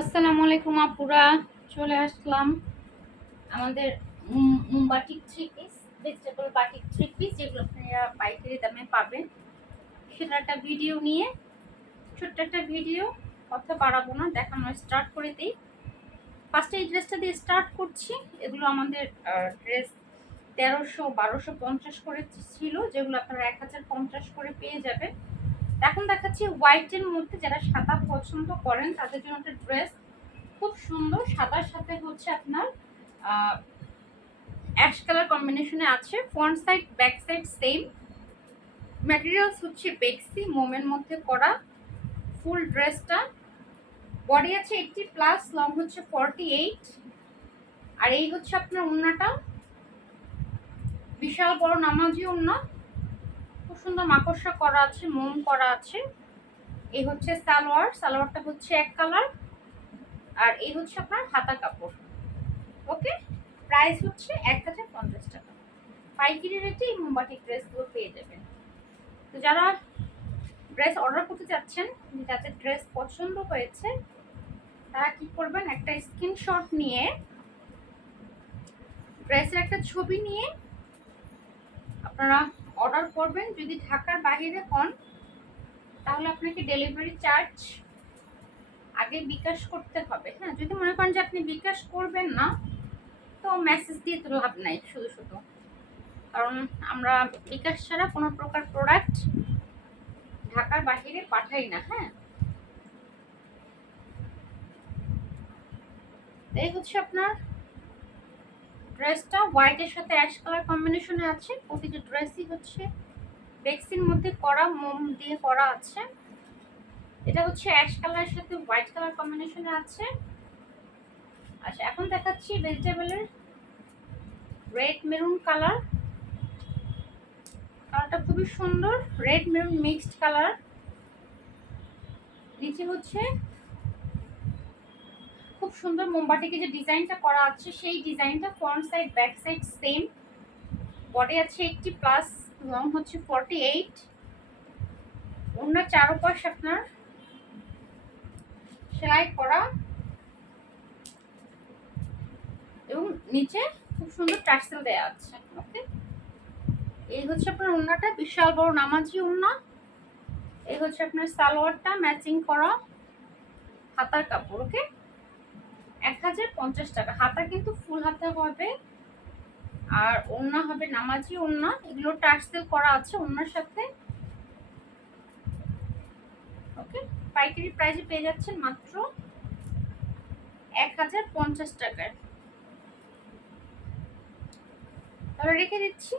আসসালামু আলাইকুম আপুরা, চলে আসলাম আমাদের batik three piece vegetable batik three piece যেগুলো আপনারা পাইকারি দামে পাবেন। সেটা একটা ভিডিও নিয়ে, ছোট্ট একটা ভিডিও কথা বাড়াবো না, দেখানো স্টার্ট করে দিই। ফার্স্টে এই ড্রেসটা দিয়ে স্টার্ট করছি, এগুলো আমাদের ড্রেস তেরোশো বারোশো পঞ্চাশ করে ছিল, যেগুলো আপনারা এক হাজার পঞ্চাশ করে পেয়ে যাবেন। এখন দেখাচ্ছি হোয়াইটের মধ্যে যারা সাদা পছন্দ করেন, তাদের জন্য একটা ড্রেস খুব সুন্দর। সাদার সাথে হচ্ছে আপনার অ্যাশ কালার কম্বিনেশনে আছে। Front side back side same materials হচ্ছে বেক্সি মোমের মধ্যে করা। ফুল ড্রেসটা বডি আছে এইটটি প্লাস লং হচ্ছে ফর্টি এইট আর এই হচ্ছে আপনার উন্নাটা বিশাল বড় নামাজি উন্না খুব সুন্দর মাকড়সা করা আছে, মোম করা আছে। এই হচ্ছে সালোয়ার, সালোয়ারটা হচ্ছে এক কালার। আর এই হচ্ছে আপনার হাতা কাপড়। ওকে? প্রাইস হচ্ছে এক হাজার পঞ্চাশ টাকা। পাইকারি রেটে এই মোমবাটি ড্রেসগুলো পেয়ে যাবেন। তো যারা ড্রেস অর্ডার করতে চাচ্ছেন যাদের ড্রেস পছন্দ হয়েছে, তারা কি করবেন? একটা স্ক্রিনশট নিয়ে ড্রেসের একটা ছবি নিয়ে আপনারা অর্ডার করবেন, যদি ঢাকার বাইরে হন, তাহলে আপনাকে ডেলিভারি চার্জ আগে বিকাশ করতে হবে। হ্যাঁ যদি মনে করেন যে আপনি বিকাশ করবেন না, তো মেসেজ দিয়ে তো লাভ নাই, শুধু শুধু। কারণ আমরা বিকাশ ছাড়া কোনো প্রকার প্রোডাক্ট ঢাকার বাহিরে পাঠাই না হ্যাঁ। এই হচ্ছে আপনার ড্রেসটা হোয়াইটের সাথে অ্যাশ কালার কম্বিনেশনে আছে। প্রতিটি ড্রেসই হচ্ছে বেক্সির মধ্যে করা, মোম দিয়ে করা আছে। এটা হচ্ছে অ্যাশ কালারের সাথে হোয়াইট কালার কম্বিনেশনে আছে। আচ্ছা এখন দেখাচ্ছি ভেজিটেবলের রেড মেরুন কালার কালারটা খুবই সুন্দর রেড মেরুন মিক্সড কালার নিচে হচ্ছে খুব সুন্দর মোমবাটিকে যে ডিজাইনটা করা আছে, সেই ডিজাইনটা front side back side same body আছে এইটটি প্লাস লং হচ্ছে ফর্টি এইট অন্য চারোপাশ আপনার সেলাই করা। এবং নিচে খুব সুন্দর টার্সেল দেওয়া আছে। ওকে? এই হচ্ছে আপনার ওড়নাটা, বিশাল বড় নামাজি ওড়না। এই হচ্ছে আপনার সালোয়ারটা ম্যাচিং করা হাতার কাপড়, ওকে? হাজার পঞ্চাশ টাকা। হাতা কিন্তু ফুল হাতা হবে। আর ওড়না হবে নামাজি ওড়না। এগুলো টার্সেল করা আছে ওড়নার সাথে। ওকে পাইকারি প্রাইসে পেয়ে যাচ্ছেন মাত্র এক হাজার পঞ্চাশ টাকায়। তাহলে রেখে দিচ্ছি।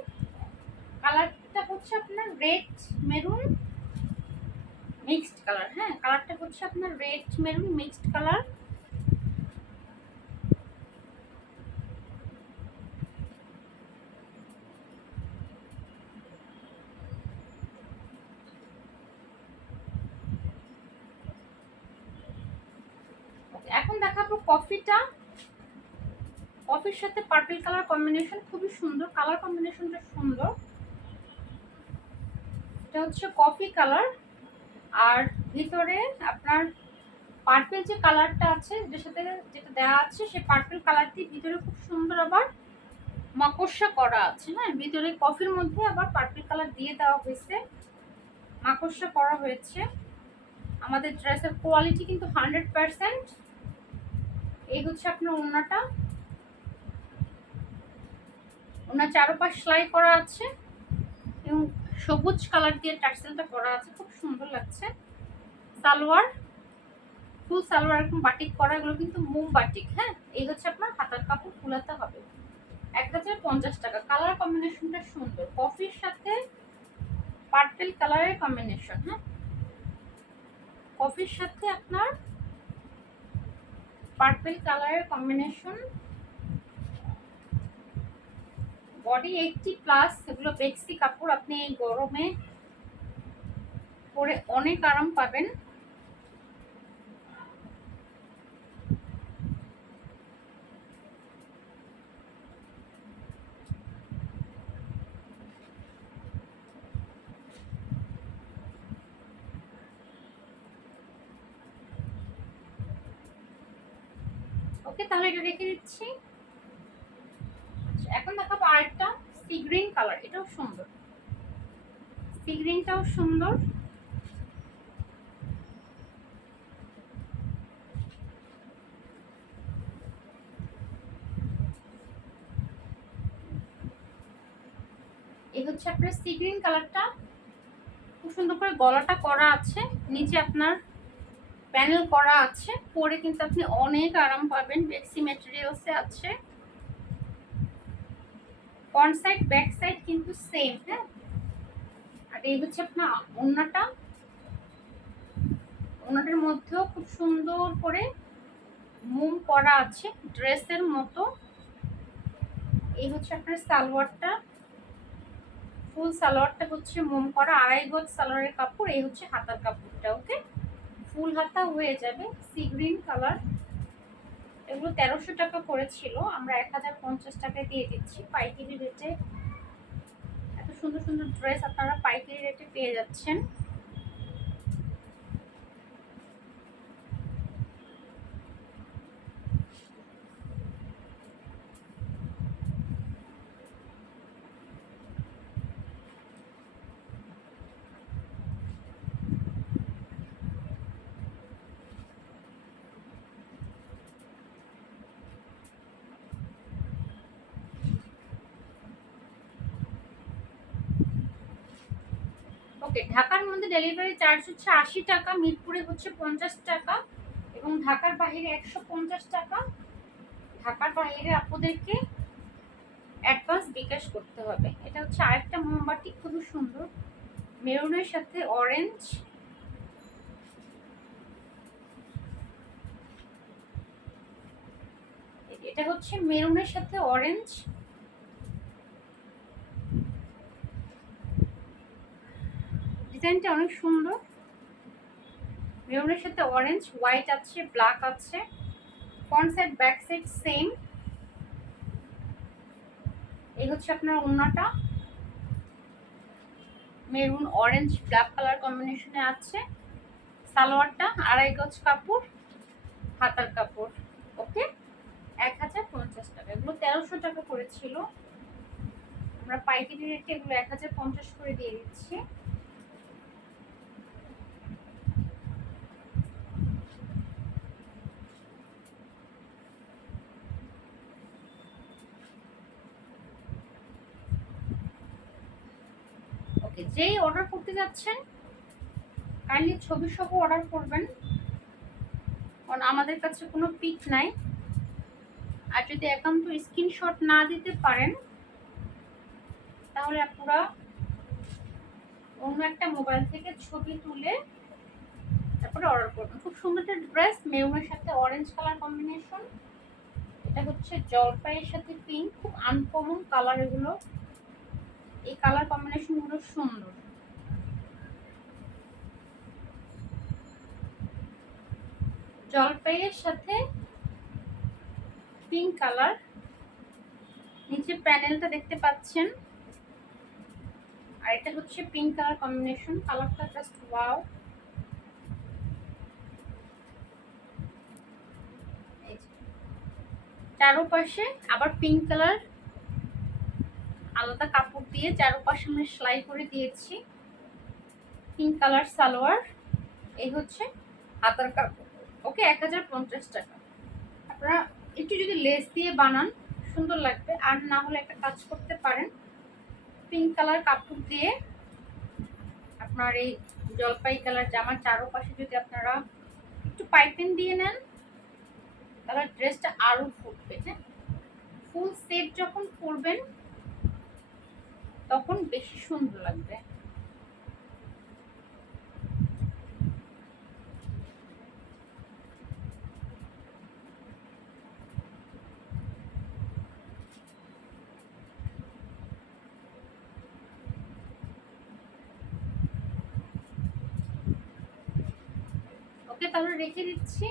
কালারটা হচ্ছে আপনার রেড মেরুন মিক্সড কালার হ্যাঁ কালারটা হচ্ছে আপনার রেড মেরুন মিক্সড কালার কফির সাথে পার্পল কালার কম্বিনেশন খুবই সুন্দর কালার কম্বিনেশনটা সুন্দর। এটা হচ্ছে কফি কালার আর ভিতরে আপনার পার্পল যে কালারটা আছে যেটার সাথে যেটা দেওয়া আছে সেই পার্পল কালারটি ভিতরে খুব সুন্দর আবার মাকড়সা করা আছে হ্যাঁ? ভিতরে কফির মধ্যে আবার পার্পল কালার দিয়ে দেওয়া হয়েছে। মাকড়সা করা হয়েছে। আমাদের ড্রেসের কোয়ালিটি কিন্তু হান্ড্রেড পারসেন্ট এই হচ্ছে আপনার ওনাটা ওনার চারোপাশ সেলাই করা আছে এবং সবুজ কালার দিয়ে টার্সেলটা করা আছে, খুব সুন্দর লাগছে। সালোয়ার, ফুল সালোয়ার এরকম বাটিক করা, এগুলো কিন্তু মোম বাটিক হ্যাঁ? এই হচ্ছে আপনার হাতার কাপড় ফুলাতে হবে। এক হাজার পঞ্চাশ টাকা। কালার কম্বিনেশনটা সুন্দর। কফির সাথে পার্পেল কালারের কম্বিনেশন হ্যাঁ? কফির সাথে আপনার পার্পেল কালারের কম্বিনেশন বডি এইটটি প্লাস এগুলো বেক্সি কাপড় আপনি এই গরমে পরে অনেক আরাম পাবেন। ওকে তাহলে এটা রেখে দিচ্ছি আচ্ছা, এখন দেখাবো আরেকটা সি কালার এটাও সুন্দর। সি সুন্দর। এই হচ্ছে আপনার সি গ্রিন কালারটা খুব সুন্দর করে গলাটা করা আছে, নিচে আপনার প্যানেল করা আছে, পরে কিন্তু আপনি অনেক আরাম পাবেন। বেক্সি ম্যাটেরিয়ালসে আছে। ফ্রন্ট সাইড ব্যাক সাইড কিন্তু সেম হ্যাঁ? আর এই হচ্ছে আপনার ওড়নাটা। ওড়নাটার মধ্যেও খুব সুন্দর করে মুম করা আছে, ড্রেসের মতো। এই হচ্ছে আপনার সালোয়ারটা। ফুল সালোয়ারটা হচ্ছে মোম করা, আড়াই গজ সালোয়ারের কাপড়, এই হচ্ছে হাতার কাপড়টা ওকে ফুল হাতা হয়ে যাবে সি গ্রিন কালার এগুলো তেরোশো টাকা করেছিল, আমরা এক হাজার পঞ্চাশ টাকায় দিয়ে দিচ্ছি। পাইকারি রেটে এত সুন্দর সুন্দর ড্রেস আপনারা পাইকারি রেটে পেয়ে যাচ্ছেন। ওকে, ঢাকার মধ্যে ডেলিভারি চার্জ হচ্ছে আশি টাকা, মিরপুরে হচ্ছে পঞ্চাশ টাকা এবং ঢাকার বাইরে একশো পঞ্চাশ টাকা। ঢাকার বাইরে আপনাদেরকে অ্যাডভান্স বিকাশ করতে হবে। এটা হচ্ছে আরেকটা মোমবাতি, খুবই সুন্দর। মেরুনের সাথে অরেঞ্জ এটা হচ্ছে মেরুনের সাথে অরেঞ্জ ডিজাইনটা অনেক সুন্দর। মেরুনের সাথে অরেঞ্জ হোয়াইট আছে ব্ল্যাক আছে। Front side back side same এই হচ্ছে আপনার ওড়নাটা। মেরুন অরেঞ্জ ব্ল্যাক কালার কম্বিনেশনে আছে। সালোয়ারটা, আড়াই গজ কাপড়, হাতার কাপড়, ওকে? এক হাজার পঞ্চাশ টাকা। এগুলো তেরোশো টাকা করেছিল আমরা পাইকারি রেটে এগুলো এক হাজার পঞ্চাশ করে দিয়ে দিচ্ছি ওকে যেই অর্ডার করতে যাচ্ছেন কাইন্ডলি ছবি সহ অর্ডার করবেন। কারণ আমাদের কাছে কোনো পিক নাই। আর যদি একান্ত স্ক্রিনশট না দিতে পারেন, তাহলে আপনারা অন্য একটা মোবাইল থেকে ছবি তুলে তারপরে অর্ডার করবেন। খুব সুন্দর ড্রেস মেরুনের সাথে অরেঞ্জ কালার কম্বিনেশন এটা হচ্ছে জলপাইয়ের সাথে পিঙ্ক খুব আনকমন কালার এগুলো। এই কালার কম্বিনেশনগুলো সুন্দর। জলপাইয়ের সাথে পিঙ্ক কালার নিচে প্যানেলটা দেখতে পাচ্ছেন। আর এটা হচ্ছে পিঙ্ক কালার কম্বিনেশন কালারটা জাস্ট ওয়াও চারোপাশে আবার পিঙ্ক কালার আলাদা কাপড় দিয়ে চারোপাশে আমি সেলাই করে দিয়েছি। পিঙ্ক কালার সালোয়ার, এই হচ্ছে হাতার কাপড়। ওকে, এক হাজার পঞ্চাশ টাকা। আপনারা একটু যদি লেস দিয়ে বানান, সুন্দর লাগবে। আর না হলে একটা কাজ করতে পারেন। পিঙ্ক কালার কাপড় দিয়ে আপনার এই জলপাই কালার জামার চারোপাশে যদি আপনারা একটু পাইপিং দিয়ে নেন, তাহলে ড্রেসটা আরও ফুটবে হ্যাঁ? ফুল সেট যখন পরবেন তখন বেশি সুন্দর লাগবে। ওকে তাহলে রেখে দিচ্ছি।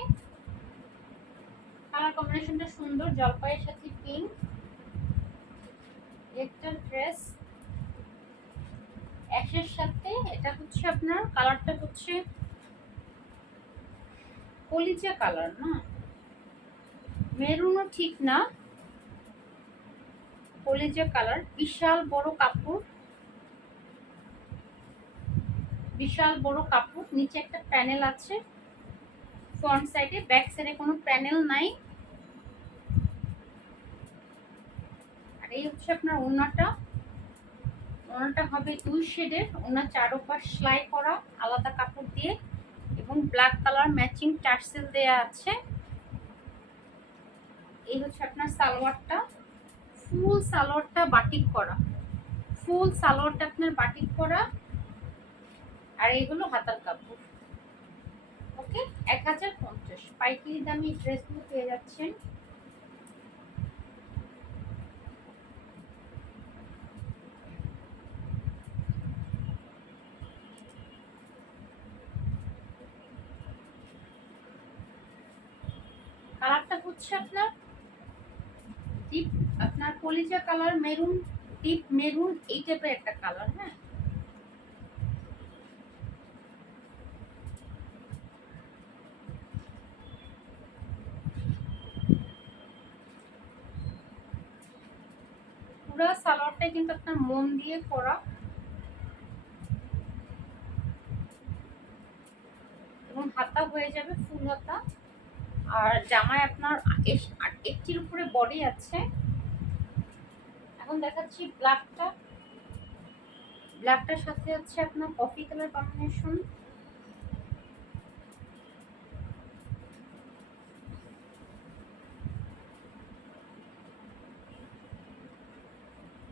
কালার কম্বিনেশনটা সুন্দর জলপাইয়ের সাথে পিঙ্ক একটা ড্রেস অ্যাশের সাথে এটা হচ্ছে আপনার কালারটা হচ্ছে কলিজা কালার, না? মেরুনও ঠিক না। কলেজা কালার, বিশাল বড় কাপড়। বিশাল বড় কাপড়, নিচে একটা প্যানেল আছে। ফ্রন্ট সাইডে, ব্যাক সাইডে কোনো প্যানেল নাই। আর এই হচ্ছে আপনার ওনাটা ওনাটা হবে দুই শেডের ওনার চারোপাশ সেলাই করা, আলাদা কাপড় দিয়ে, এবং ব্ল্যাক কালার ম্যাচিং টার্সেল দেয়া আছে। এই হচ্ছে আপনার সালোয়ারটা। ফুল সালোয়ারটা বাটিক করা। ফুল সালোয়ারটা আপনার বাটিক করা। আর এইগুলো হাতার কাপড়। ওকে, এক হাজার পঞ্চাশ। পাইকারি দামে ড্রেসগুলো পেয়ে যাচ্ছেন কালারটা হচ্ছে আপনার ডিপ আপনার কলিজা কালার মেরুন ডিপ মেরুন এই টাইপের একটা কালার হ্যাঁ? পুরো সালোয়ারটাই কিন্তু আপনার মন দিয়ে করা। এবং হাতা হয়ে যাবে ফুল হাতা। আর জামায় আপনার একটির উপরে বডি আছে। এখন দেখাচ্ছি ব্ল্যাকটা ব্ল্যাকটার সাথে হচ্ছে আপনার কফি কালার কম্বিনেশন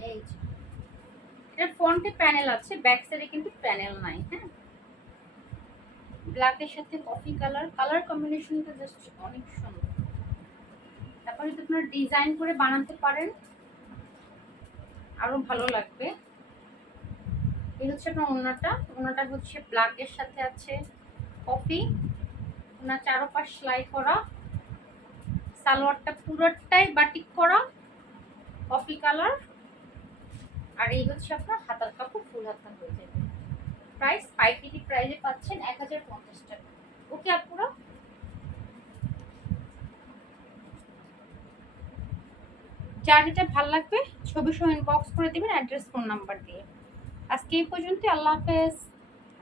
এই। এটার ফ্রন্টে প্যানেল আছে ব্যাক সাইডে কিন্তু প্যানেল নাই হ্যাঁ? ব্ল্যাকের সাথে কফি কালার কালার কম্বিনেশনটা জাস্ট অনেক সুন্দর। তারপরে যদি আপনারা ডিজাইন করে বানাতে পারেন, আরও ভালো লাগবে। এই হচ্ছে আপনার ওনাটা। ওনাটা হচ্ছে ব্ল্যাকের সাথে আছে কফি ওনার চারোপাশ সেলাই করা। সালোয়ারটা পুরোটাই বাটিক করা। কফি কালার আর এই হচ্ছে আপনার হাতার কাপড়, ফুল হাতা হয়ে যাবে। প্রাইস পাইকারি প্রাইসে পাচ্ছেন এক হাজার পঞ্চাশ টাকা। ওকে আপুরা? যার যেটা ভালো লাগবে, ছবি সহ ইনবক্স করে দেবেন অ্যাড্রেস ফোন নাম্বার দিয়ে। আজকে এই পর্যন্ত আল্লাহ হাফেজ।